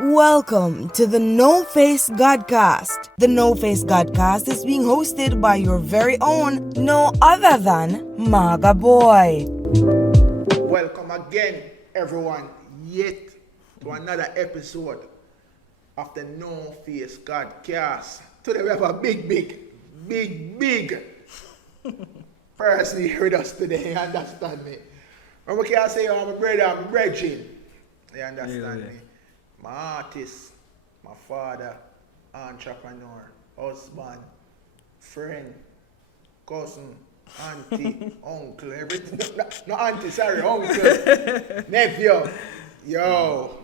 Welcome to the NoFace Gadcast. The NoFace Gadcast is being hosted by your very own, no other than Maga Boy. Welcome again, everyone, yet to another episode of the NoFace Gadcast. Today we have a big person here with us today, you understand me? And we can't say I'm a brother, I'm a brethren, you understand me? My artist, my father, entrepreneur, husband, friend, cousin, auntie, uncle, everything. No auntie, sorry, uncle, nephew. Yo.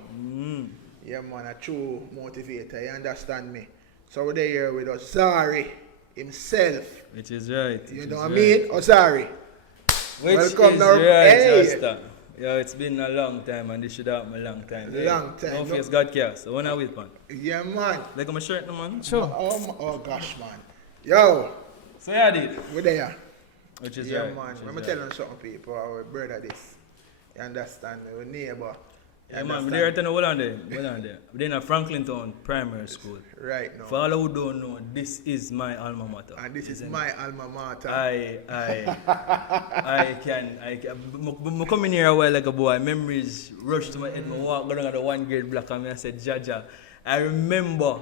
Yeah, man, a true motivator, you understand me? So we're here with Ozarii himself. Which is right. You know what I mean? Ozarii. Which Welcome is now. right, Hey. Rasta. Yeah, it's been a long time and this should happen a long time. Long time. NoFace Gadcast. So when are we, man? Yeah, man. Like my shirt, no, man? Oh gosh, man. Yo, So yeah, dude. we're there. Which is Yeah, right. man. which is Let me right. tell you something, people. Our brother this. You understand me? We're neighbor. You Yeah, man, understand? we're there to know what on there. What on there. We're in a Franklin Town Primary School. Right now. For all who don't know, this is my alma mater. And this is Isn't my alma mater. I can, I come in here a while ago, boy, memories rush to my head. I walk down the 1 grade block and I said, Jaja, I remember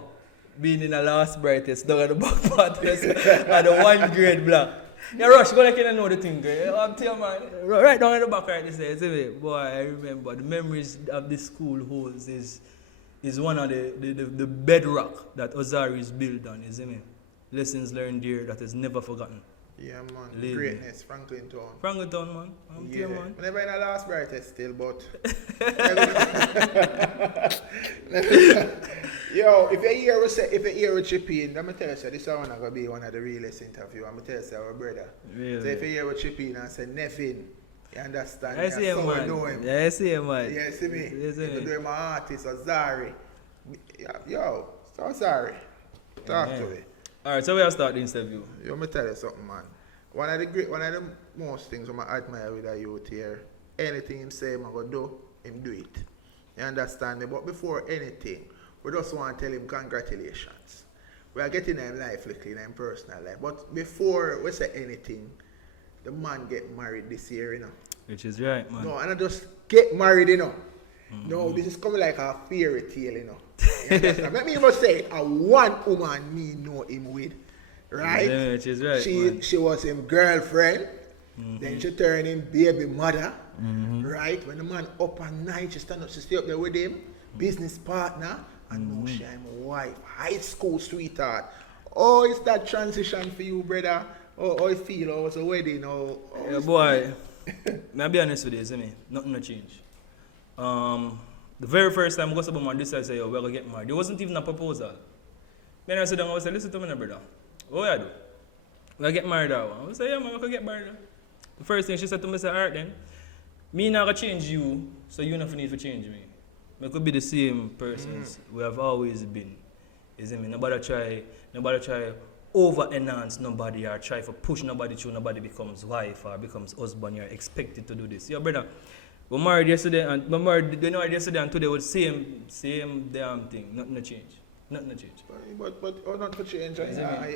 being in the last brightest down at the back part at the 1 grade block. Yeah, rush, go like you know the thing, girl. I'm telling you, man, right down at the back right this day, see me? Boy, I remember the memories of this school holds is one of the bedrock that Ozarii is built on, you see me? Lessons learned there that is never forgotten. Yeah, man. Believe me. Greatness, Franklin Town. Franklin Town, man. I'm Yeah. telling you, man. We're never in the last brightest still, but. Yo, if you hear we chip in, let me tell you, so this is going to be one of the realest interviews. I'm going to tell you, so our brother. Really? So if you hear we chip in and say nothing, you understand? I see him, so we man. know him. Yeah, I see him, man. Yeah, see me? You see If you me? do my artist, Ozarii. Yo, so Ozarii, talk Yeah. to me. Alright, so we'll start the interview. Yo, let me tell you something, man. One of the most things I admire with a youth here, anything him say, I'm going to do, him do it. You understand me? But before anything, we just want to tell him congratulations. We are getting him life, like in him personal life. But before we say anything, the man get married this year, you know. Which is right, man. No, and I just get married, you know. No, this is coming like a fairy tale, you know. You understand? Let me even say, a one woman me know him with, right? Yeah, which is right, She man. she was him girlfriend, then she turned him baby mother, right? When the man up at night, she stand up, she stay up there with him, business partner, and now she am wife, high school sweetheart. Oh, it's that transition for you, brother. Oh, you feel? Oh, it's a wedding. Oh, Yeah, boy, may I be honest with you, see me? Nothing to change. The very first time I go to my this I say, yo, we're going to get married. There wasn't even a proposal. Then I said, I said, listen to me, now, brother. What I do? We'll get married now. I say, yeah, man, we can get married. The first thing she said to me, say, alright then, me not going to change you, so you don't need to change me. We could be the same persons we have always been. You see me? Nobody try over-enhance nobody or try to push nobody till nobody becomes wife or becomes husband. You're expected to do this. Yeah, brother. We married yesterday and today was same damn thing. Nothing to change. Nothing to change. But oh, not for change. I am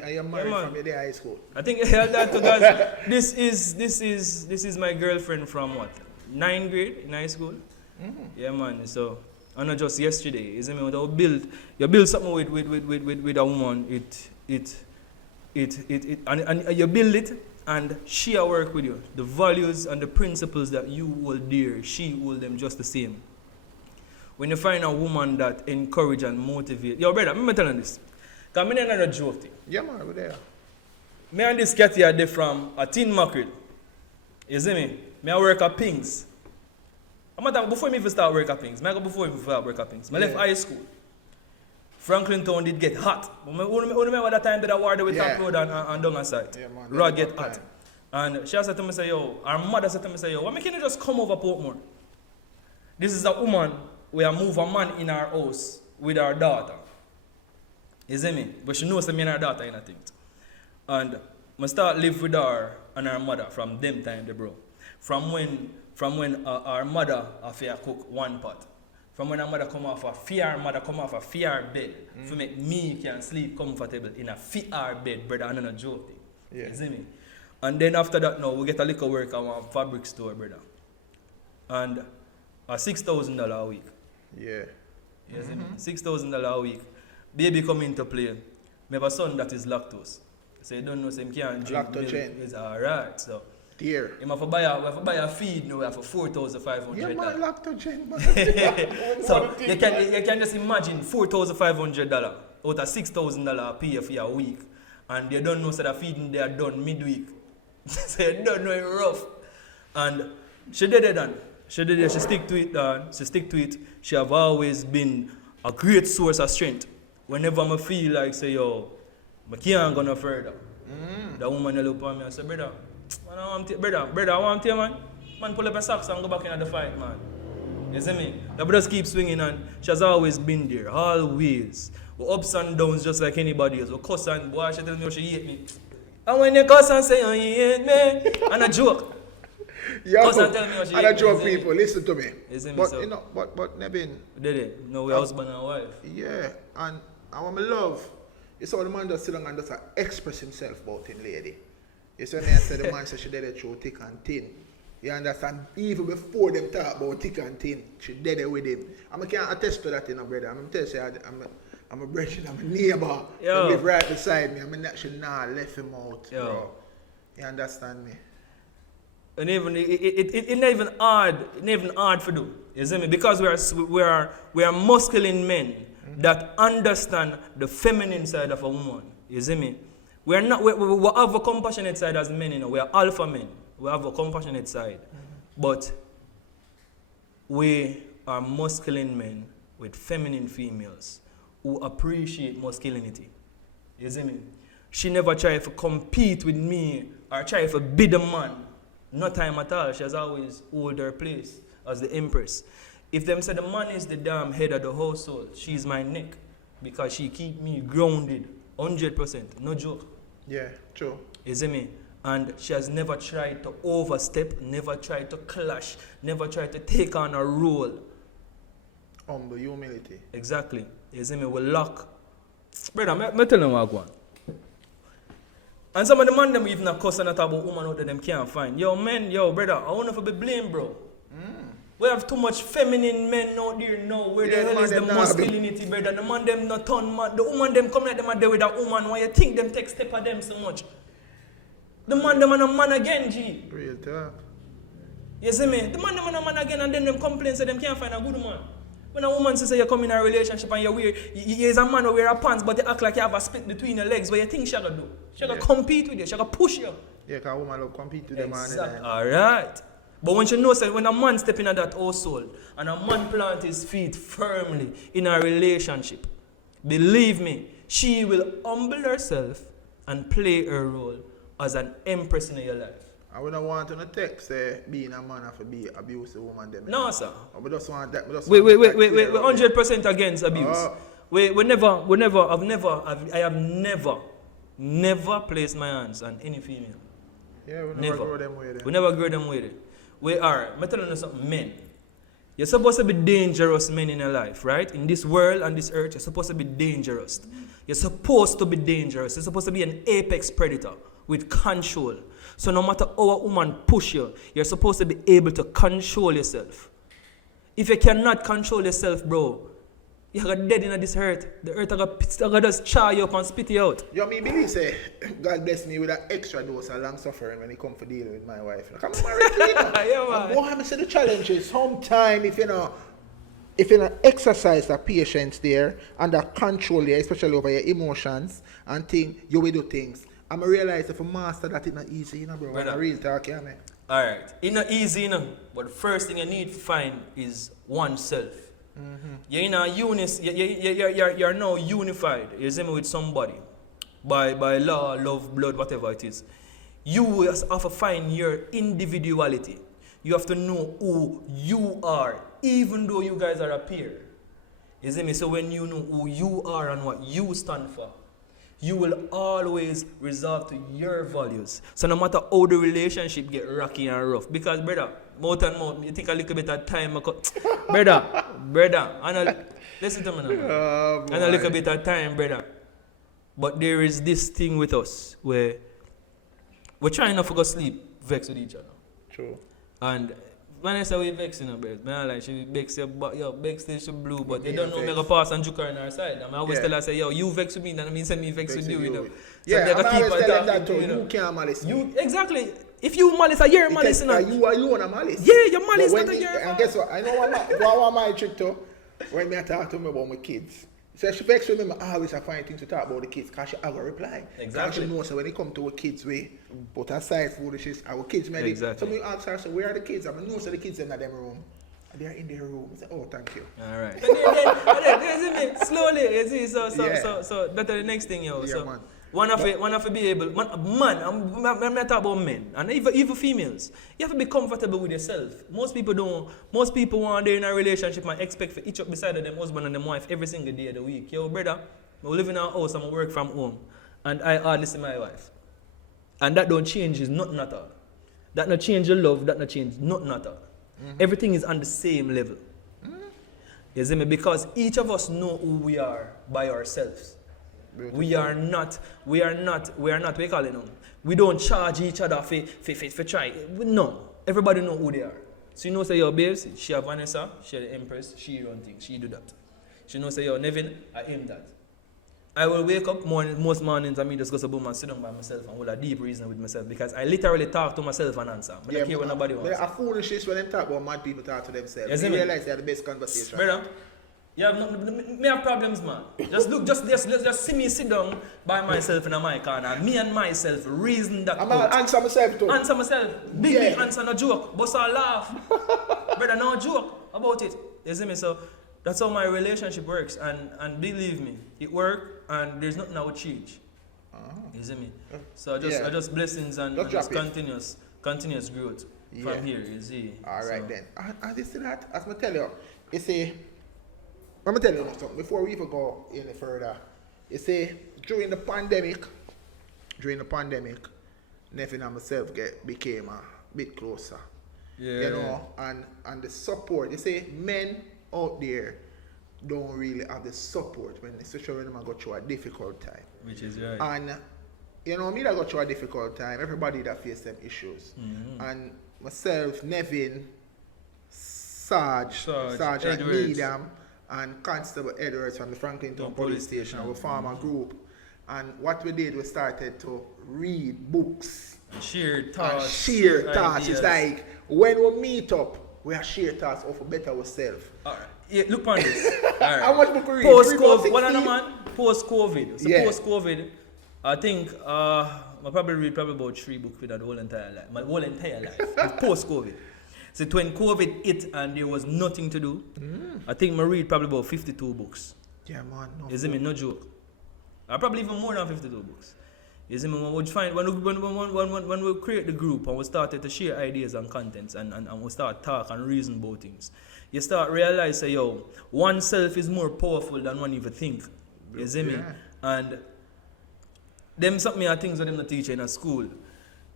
Yeah, married man. from the high school. I think that because this is my girlfriend from what? 9th grade in high school. Yeah, man. So and not just yesterday. You see me? When you build something with a woman. And you build it. And she will work with you. The values and the principles that you hold dear, she hold them just the same. When you find a woman that encourage and motivate, yo brother, let me tell you this. Because I not a joke thing. Yeah, man, over there. Me and this cat here, they from a tin mackerel. You see me? I work at Pings. Before me even start work at Pings, I go before me start work at Pings. I left high school. Franklin Town did get hot. But I remember that time that I war there with Top Road and down the side. Yeah, man, Road that get was hot. time. And she said to me, say, yo, our mother said to me, say, yo, why can't you just come over Portmore? This is a woman, we have moved a man in our house with our daughter. You see me? But she knows me and her daughter in a thing. And I start live with her and her mother from them time, bro. From when our mother have to cook one pot. From when a mother come off a fear bed, to make me can sleep comfortable in a fear bed, brother, and not a joke thing. Yeah. You see me? And then after that now, we get a little work at one fabric store, brother. And a $6,000 a week. Yeah. You see me? $6,000 a week. Baby come into play. We have a son that is lactose. So you don't know, so he can't drink milk. It's alright, so. Dear. We have to buy a feed now, we have for $4,500. Yeah, man, lactogen, man. So you can just imagine $4,500 out of $6,000 a pay for a week. And they don't know so the feeding they are done midweek. So you don't know it rough. And she did it done. She did it, she stick to it done. She stick to it. She have always been a great source of strength. Whenever I feel like say yo, I can't go no further. The woman will look at me and say, brother, I want you, man. Man, pull up your socks and go back into the fight, man. You see me? The brothers keep swinging and she has always been there, always. With ups and downs just like anybody else. With cuss and boy, she tell me she hate me. And when you cuss and say, oh, you hate me, and a joke. Yeah, Cuss and tell me what she and hate a joke, me, people, listen to me. You see me? But, So, you know, but Nevin. did it? No, we're husband and wife. Yeah, and what I love, you saw the man just sit down and just express himself about him, lady. You see me, I said the man said she did it through thick and thin. You understand? Even before them talk about thick and thin, she did it with him. I can't attest to that, you know, brother. I'm tell you, I'm a brother, I'm a neighbor. He live right beside me. I mean, actually, nah, left him out, bro. You understand me? And even it's not even hard for do. You see me? Because we are masculine men that understand the feminine side of a woman. You see me? We have a compassionate side as men, you know. We are alpha men. We have a compassionate side. But we are masculine men with feminine females who appreciate masculinity. You see me? She never tried to compete with me or try to beat a man. No time at all. She has always held her place as the empress. If them say the man is the damn head of the household, she's my neck because she keep me grounded 100%. No joke. Yeah, true. You see me? And she has never tried to overstep, never tried to clash, never tried to take on a role. Humble humility. Exactly. You see me? We lock. Brother, I tell them what I want. And some of the man them even a cuss and a talk about woman out there them can't find. Yo, man, yo, brother, I want to be blamed, bro. We have too much feminine men out there now. Where the hell is the masculinity, brother? The man them not turn man. The woman them come like them are there with a woman. Why you think them take step at them so much? The man them are a man again, G. Real talk. You see me? The man them are a man again and then them complain so them can't find a good man. When a woman says you come in a relationship and you're a man who wear a pants but you act like you have a split between your legs, what you think she gonna do? She gonna compete with you, she gonna push you. Yeah, because a woman will compete with the man. Exactly. Alright. But when she knows that when a man step in that household and a man plant his feet firmly in a relationship, believe me, she will humble herself and play her role as an empress in your life. I wouldn't want to text being a man have to be abusive woman. Them, no, sir. We just want that. We're 100% against abuse. I have never placed my hands on any female. Yeah, we never grow them with it. We never grow them with it. I'm telling you something, men. You're supposed to be dangerous men in your life, right? In this world and this earth, you're supposed to be dangerous. You're supposed to be dangerous. You're supposed to be an apex predator with control. So no matter how a woman push you, you're supposed to be able to control yourself. If you cannot control yourself, bro, you're gonna dead in this earth. The earth gonna just char you up and spit you out. You mean believe say God bless me with an extra dose of long suffering when it comes to dealing with my wife. Like, I'm married to you. Yeah, man. And boy, I say the challenge is sometime if you know exercise the patience there and the control there, especially over your emotions and things, you will do things. I'm realize if you master that it's not easy, you know, bro. Brother. Real talk, yeah, man. Alright, it's not easy, you know. But the first thing you need to find is oneself. You're in a you're now unified. You see me with somebody by law, love, blood, whatever it is. You have to find your individuality. You have to know who you are, even though you guys are a pair. You see me? So when you know who you are and what you stand for, you will always resort to your values. So no matter how the relationship get rocky and rough, because brother, mouth and mouth. You take a little bit of time. Brother, listen to me now. Oh, And a little bit of time, brother. But there is this thing with us where we're trying not to go sleep, vex with each other. True. And when I say we vex, bro, man, like she vex your, but yo, vex till she blue, but they Me don't no know me vex. go pass and joke her on her side. I always Yeah. tell her, say, yo, you vex with me, that means me vex with you, you know. Yeah, they I'm go always on telling that talking, too. You can't malice me. You exactly. If you malice, you're malice, you know. You on a malice. Yeah, you're malice, But when not a me- year. And guess what? I know what my trick too. When me talk to me about my kids. So she vex with me, I always find things to talk about the kids because she have a reply. Exactly. Because she knows so when it come to our kids, we put aside foolishness, our kids maybe. Exactly. So me ask her, so where are the kids? I know so the kids in their room. They are in their room. I say, oh, thank you. All right. then, slowly, you see, so that's the next thing, yo. Yeah, So man. one of to be able, I'm talk about men and even females. You have to be comfortable with yourself. Most people don't. Most people want they're in a relationship and expect for each up beside of them husband and them wife every single day of the week. Yo, brother, we live in our house and we work from home, and I hardly see my wife, and that don't change is nothing at all. That not change your love. That not change nothing at all. Everything is on the same level. You see me? Because each of us know who we are by ourselves. Beautiful. We are not, we call it now. We don't charge each other for try. No. Everybody know who they are. So you know say, yo, babes, she have Vanessa, she the Empress, she run things, she do that. She know say, yo, Nevin, I aim that. I will wake up most mornings and me just go to boom and sit down by myself and hold a deep reason with myself because I literally talk to myself and answer. I don't care what nobody wants. A foolishness when they talk about mad people talk to themselves. Yes, They me. realize they are the best conversation. Brother, you have me have problems, man. Just see me sit down by myself in my corner. Me and myself reason that. I'm going to answer myself too. Answer myself. Big answer, no joke. But I laugh. Brother, no joke about it. You see me? So that's how my relationship works. And believe me, it works and there's nothing that would change. You see me? So I just blessings and just continuous growth from here, you see. Alright then. And this is that, as I tell you, let me tell you something before we even go any further. You see, during the pandemic, Nevin and myself became a bit closer. Yeah. You know, and the support. You see, men out there don't really have the support especially when they go through a difficult time. Which is right. And you know, me that go through a difficult time, everybody that face them issues. And myself, Nevin, Sarge Edwards. Needham, and Constable Edwards from the Franklinton Police Station, our farmer group. And what we did, we started to read books. Share And thoughts. share thoughts. It's ideas. like when we meet up, we are share thoughts of a better ourselves. Alright. Yeah, look on this. Alright. How much book we read? Post-COVID. What another man? Post-COVID. So Yeah. post-COVID, I think I probably read about 3 books for that whole entire life. My whole entire life. It's post-COVID. So when COVID hit and there was nothing to do, I think I read probably about 52 books. Yeah, man. No. You see me? No joke. I probably even more than 52 books. You see me? When we create the group and we started to share ideas and contents and we start talk and reason about things, you start realize say, yo, oneself is more powerful than one even think. You see me? Yeah. And them something are things that them not teach in a school.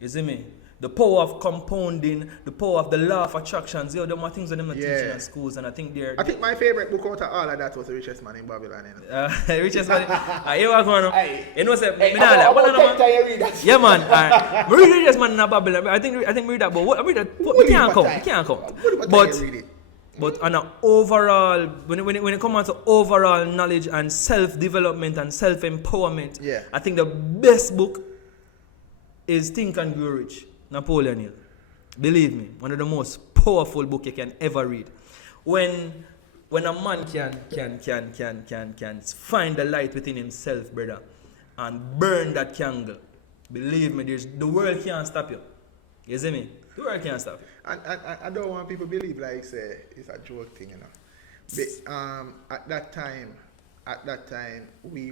You see me? The power of compounding, the power of the law of attractions, them are things that them not teaching in schools, and I think I think my favorite book out of all of that was The Richest Man in Babylon. You know? Richest man. You are going on. You know, say, Hey, me nah like, what about man? you read that? Yeah, man. Alright. Me read Richest Man in Babylon. I think we read that, but what, I read that. We can't count. But on an overall, when it comes to overall knowledge and self-development and self-empowerment, Yeah. I think the best book is Think and Grow Rich, Napoleon Hill. Believe me, one of the most powerful book you can ever read. When a man can find the light within himself, brother, and burn that candle, believe me, the world can't stop you. You see me? The world can't stop you. And I don't want people to believe like say it's a joke thing, you know. But, at that time, we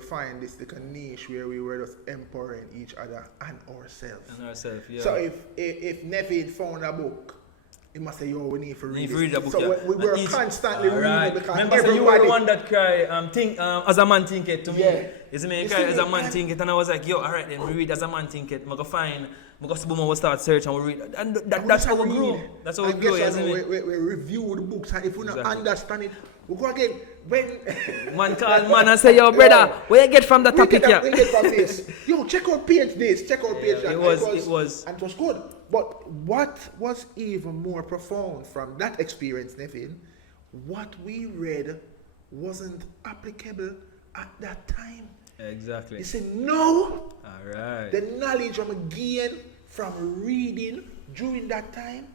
find this like a niche where we were just empowering each other and ourselves. And ourselves, yeah. So if Nevin found a book, he must say, yo, we need to read, the book. So yeah. we were constantly reading it because remember, so you were the one that cried, think, as a man think it to me. Yeah. You see me, you cry as a man think it, and I was like, yo, alright then, we read as a man think it. I go find, I go see boom, we start search and we read. And that's how we grow. That's how we grow, you see me. We review the books, and if we don't understand it, we go again. When man call man and say, yo, brother, where you get from the topic here? We get from this. Yo, check out page this, check out page that. It was. And it was good. But what was even more profound from that experience, Nevin, what we read wasn't applicable at that time. Exactly. He said, no. Alright. The knowledge I'm gained from reading during that time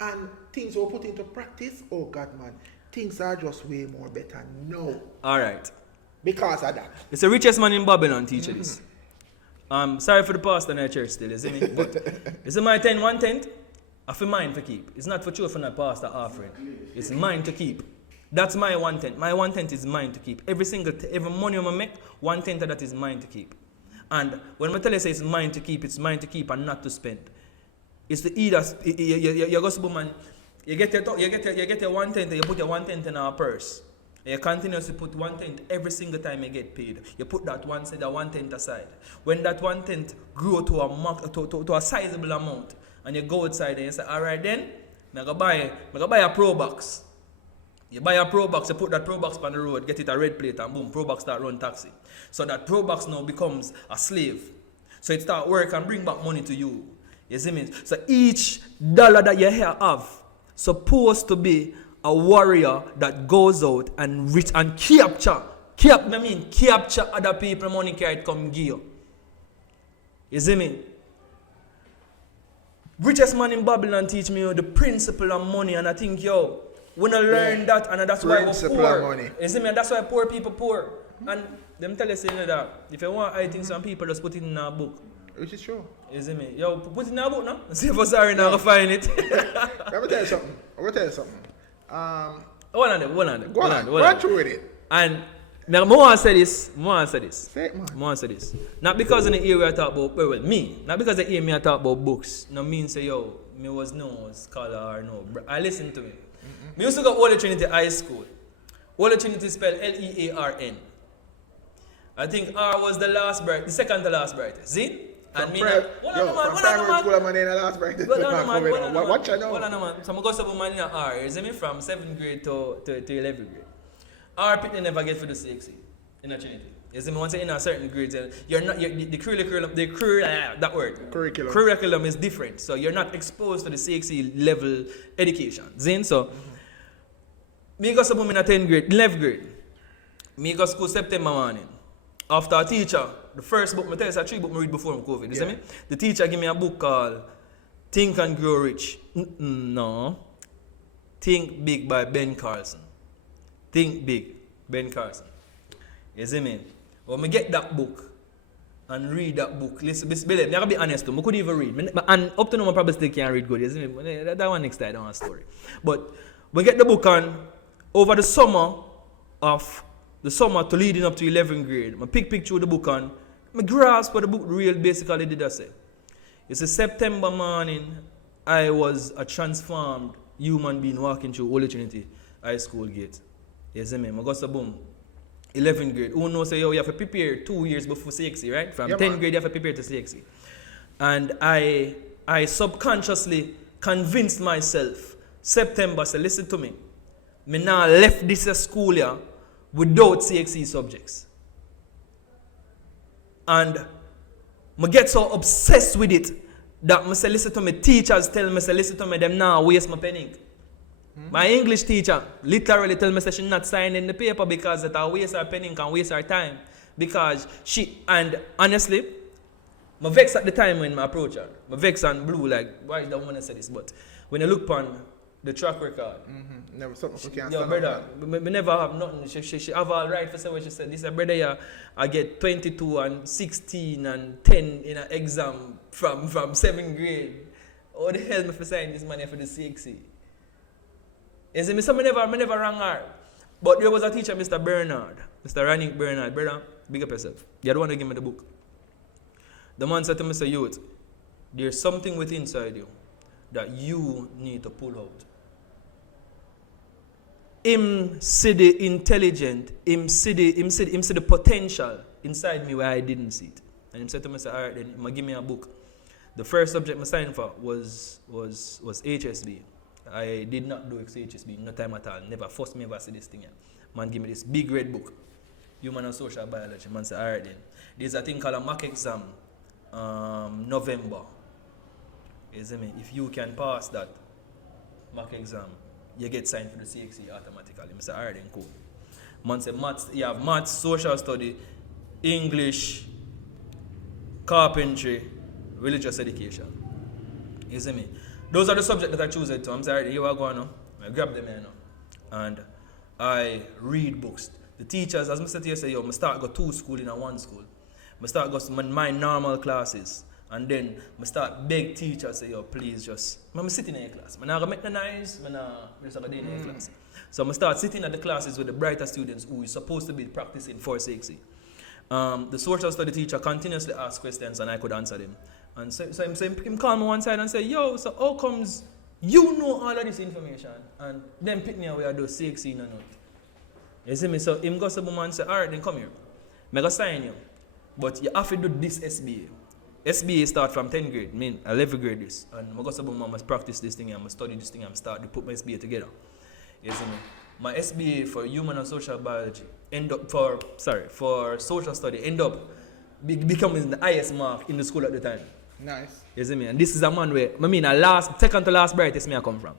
and things were put into practice, oh God, man, things are just way more better now. Alright. Because of that. It's the richest man in Babylon teaching this. Sorry for the pastor in our church still, you see me? But it's my 1/10 of a mine to keep. It's not for sure for the pastor offering. It's mine to keep. That's my 1/10. My 1/10 is mine to keep. Every money I make, 1/10 of that is mine to keep. And when I tell you say it's mine to keep and not to spend. It's the either you go to man, you get your 1/10, you put your 1/10 in our purse. You continuously put 1/10 every single time you get paid. You put that 1/10 aside. When that 1/10 grow to a sizable amount, and you go outside and you say, all right then, I go buy a Pro Box. You buy a Pro Box, you put that Pro Box on the road, get it a red plate, and boom, Pro Box start run taxi. So that Pro Box now becomes a slave. So it start work and bring back money to you. You see me? So each dollar that you have supposed to be a warrior that goes out and capture other people money carried come give you. You see me? Richest man in Babylon teach me the principle of money, and I think, yo, when I learn that, and that's why we're poor. Money. You see me? And that's why poor people poor. And them tell us that if you want I think some people just put it in a book. Which is true. You see me? Yo, put it in a book now. See if Ozarii now find it. Let me tell you something. Hold on. Go on through with it. And now, I want to say this. Say it, man. I want to say this. Not because in the area I talk about, not because they hear me I talk about books. No mean say, yo, me was no scholar or no. I listen to me. Me used to go Holy Trinity High School. Holy Trinity spelled Learn. I think R was the second to last brightest. See? And me primary school, I'm in the last brightest. Watch out now. So I go to man in R. You see me from 7th grade to 11th grade. R people never get for the CXC in a Trinity. You see me, once you're in a certain grades, the curriculum is different. So you're not exposed to the CXC level education. Zin, so me go to in a 10th grade, 11th grade. Me go to school September morning. After a teacher, the first book, I tell you, it's 3 books I read before COVID. You see me? The teacher gave me a book called Think and Grow Rich. No. Think Big by Ben Carlson. Think Big, Ben Carlson. You see me? When I get that book and read that book, listen, believe me, I gotta be honest too, I couldn't even read. And up to now, I probably still can't read good. You see me? That one next time, I don't want a story. But we get the book on over the summer to leading up to 11th grade. I pick through the book and I grasp what the book real basically did I say. It's a September morning, I was a transformed human being walking through Holy Trinity High School gate. You see me? I got to boom. 11th grade. Who knows say, yo, you have to prepare 2 years before CXC, right? From 10th grade, you have to prepare to CXC. And I subconsciously convinced myself, September, say, listen to me. Me now left this school here without CXC subjects. And I get so obsessed with it that I say, listen to me, teachers tell me, say, listen to me, them now waste my pen ink. My English teacher literally tell me that she not signing the paper because that I waste her pen ink and waste her time. Because and honestly, I vex at the time when I approach her. I vex and blue, like, why don't want to say this? But when you look upon the track record, never something we can't yo, brother, we never have nothing. She have all right for say what she said. This brother here, I get 22 and 16 and 10 in an exam from 7th grade. How the hell me for sign this money for the CXC? You see me, so I never rang her. But there was a teacher, Mr. Rannick Bernard. Brother, big up yourself. You're the one to give me the book. The man said to me, youth, there's something within inside you that you need to pull out. Him see the intelligent, him see the potential inside me where I didn't see it. And he said to me, all right, then he give me a book. The first subject I signed for was HSB. I did not do HSB, no time at all. Never forced me ever see this thing. Man give me this big red book, Human and Social Biology. Man said, all right then. There's a thing called a mock exam, November. You see me? If you can pass that mock exam, you get signed for the CXC automatically. I said, all right then, cool. Man said, maths, you have maths, social study, English, carpentry, religious education. You see me? Those are the subjects that I choose it to. I'm sorry, here I go now. I grab them here now. And I read books. The teachers, as I said yesterday, I start go 2 schools in one school. I start go to my normal classes. And then I start beg teachers, say, yo, please just, I'm sitting in a class. I'm not going to make the noise, I'm just going to in a class. So I start sitting at the classes with the brighter students who is supposed to be practicing for sexy. The social study teacher continuously asked questions and I could answer them. And so him call me one side and say, yo, so how comes you know all of this information and then pick me away I do sexy or not? You see me? So him goes to the man and say, all right, then come here. I'm going to sign you. But you have to do this SBA. SBA start from 10th grade, I mean 11th grade this. And I go to the must practice this thing, I'm study this thing, I'm start to put my SBA together. You see me? My SBA for human and social biology for social study end up becoming the highest mark in the school at the time. Nice. You see me? And this is a man where, second to last brightest me I come from.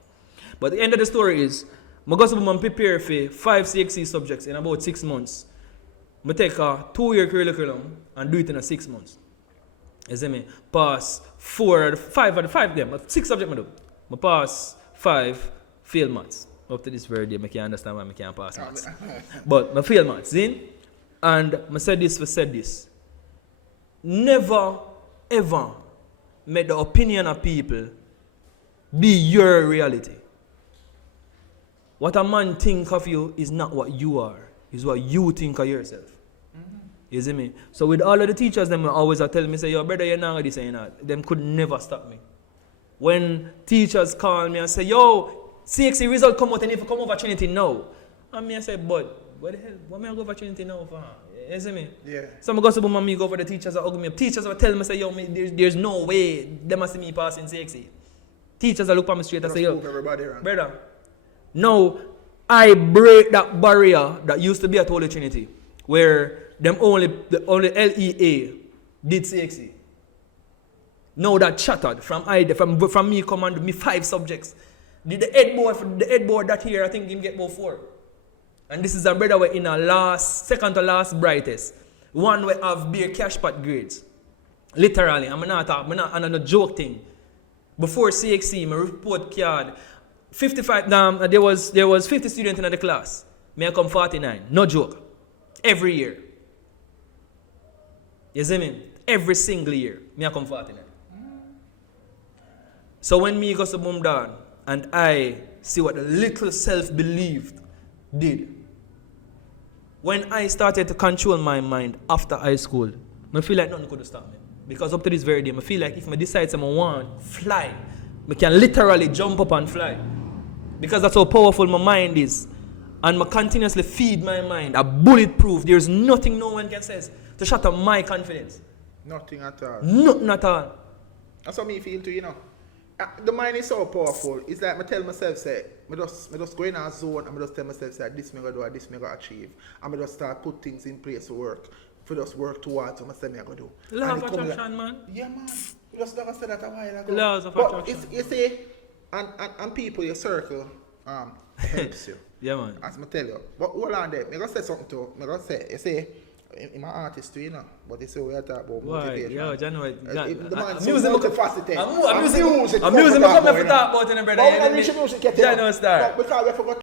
But the end of the story is, I go to prepare for 5 CXC subjects in about 6 months. I take a 2-year curriculum and do it in 6 months. You see me? Pass 4 out of 5 out of 5 them. 6 subjects I do. I pass 5, fail maths. Up to this very day, I can't understand why I can't pass maths. But I fail maths, see? And I said this. Never, ever make the opinion of people be your reality. What a man think of you is not what you are. It's what you think of yourself. You see me? So with all of the teachers, them always tell me, say, yo, brother, you're not going to say that. Them could never stop me. When teachers call me and say, yo, CXC result come out and if you come over Trinity now. And me I say, but what the hell? What am I go over Trinity now for? You see me? Yeah. So I go to mommy, go over the teachers that hug me up. Teachers will tell me, say, yo, there's no way they must see me passing CXC. Teachers will look at me straight and say, yo, brother, now I break that barrier that used to be at Holy Trinity, where them only LEA did CXC. Now that shattered from me command me 5 subjects. The head board that here I think him get about 4. And this is a brother we in a second to last brightest. One we have bare cash pot grades. Literally, I'm not joke thing. Before CXC, my report card 55 there was 50 students in the class. Me I come 49. No joke. Every year. You see me? Every single year. Me I come 49. So when me goes to boom down and I see what the little self-believed did. When I started to control my mind after high school, I feel like nothing could stop me. Because up to this very day, I feel like if I decide I want to fly, I can literally jump up and fly. Because that's how powerful my mind is. And I continuously feed my mind a bulletproof. There's nothing no one can say to shatter my confidence. Nothing at all. Nothing at all. That's how me feel too, you know. The mind is so powerful. It's like I tell myself, say, I just go in a zone and I just tell myself, say, this me go do, this me go achieve. And I just start put things in place to work. For just work towards what I say me I go do. Law of attraction, man. Yeah, man. You just never said that a while ago. Laws of but attraction. you see, and people, your circle, helps you. Yeah, man. As I tell you. But hold on there. I'm going to say something to you. I'm going to say, you see, I'm an artist too, you know. But you see, we are talking about motivation. Yo, January. The man's so multifaceted. I'm music. I'm coming to talk about it, brother. But we reach music, January star. Because we forgot